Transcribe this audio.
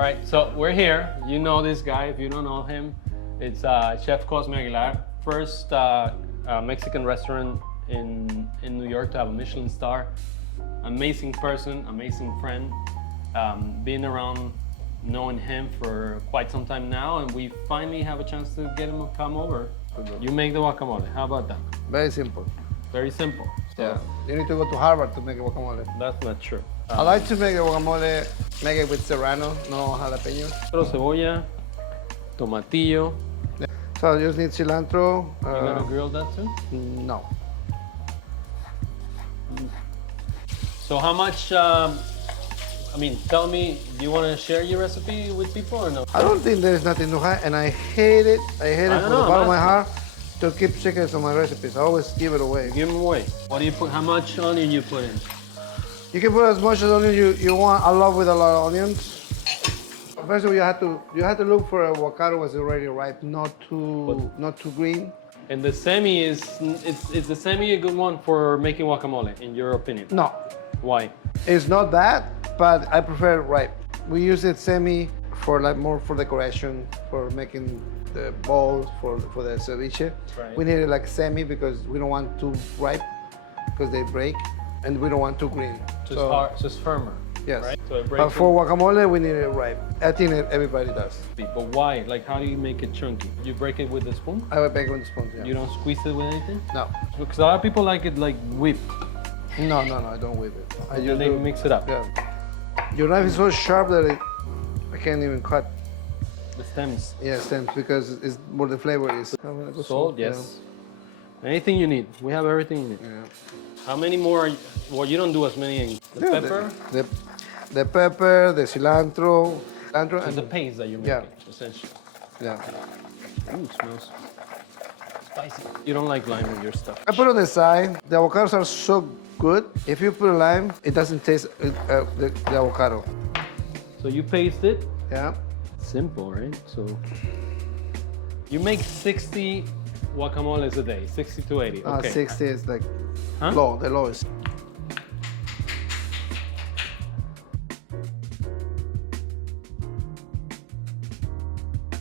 All right, so we're here. You know this guy. If you don't know him, it's Chef Cosme Aguilar. First Mexican restaurant in New York to have a Michelin star. Amazing person, amazing friend. Been around knowing him for quite some time now, and we finally have a chance to get him to come over. You make the guacamole. How about that? Very simple. Very simple. So Yeah. You need to go to Harvard to make a guacamole. that's not true. I like to make a guacamole, make it with serrano, no jalapenos. Pero cebolla, tomatillo. So you just need cilantro. You gonna grill that too? No. So how much? I mean, tell me. Do you want to share your recipe with people or no? I don't think there is nothing to hide, and I hate it. I hate it don't from know, the bottom of my I'm heart to keep secrets on my recipes. I always give it away. Give them away. What do you put? How much onion you put in? You can put as much as onion you want. I love with a lot of onions. First of all, you have to look for a avocado that's already ripe, not too green. And the semi is the semi a good one for making guacamole in your opinion? No, Why? it's not that, but I prefer ripe. We use it semi for like more for decoration, for making the bowls, for the ceviche. Right. We need it like semi because we don't want too ripe because they break, and we don't want too green. Just hard, just firmer. Yes. Right? So it But breaks. for guacamole, we need it ripe. I think that everybody does. But why? Like, how do you make it chunky? You break it with a spoon? I would bake it with the spoon. Yeah. You don't squeeze it with anything? No. Because a lot of people like it like whipped. No, I don't whip it. I And just they do- mix it up. Yeah. Your knife is so sharp that I can't even cut. The stems. Yeah, stems because it's where the flavor is. Salt, yes. Anything you need. We have everything you need. Yeah. How many more? Well, you don't do as many. The Yeah, pepper The pepper, the cilantro, and and the paste that you make, Yeah. essentially. yeah. Ooh, smells spicy. You don't like lime with your stuff. I put on the side. The avocados are so good. If you put lime, it doesn't taste the avocado. So you paste it. Yeah. Simple, right? So you make 60 guacamoles a day, 60 to 80. Okay. 60 is like Huh? low, the lowest.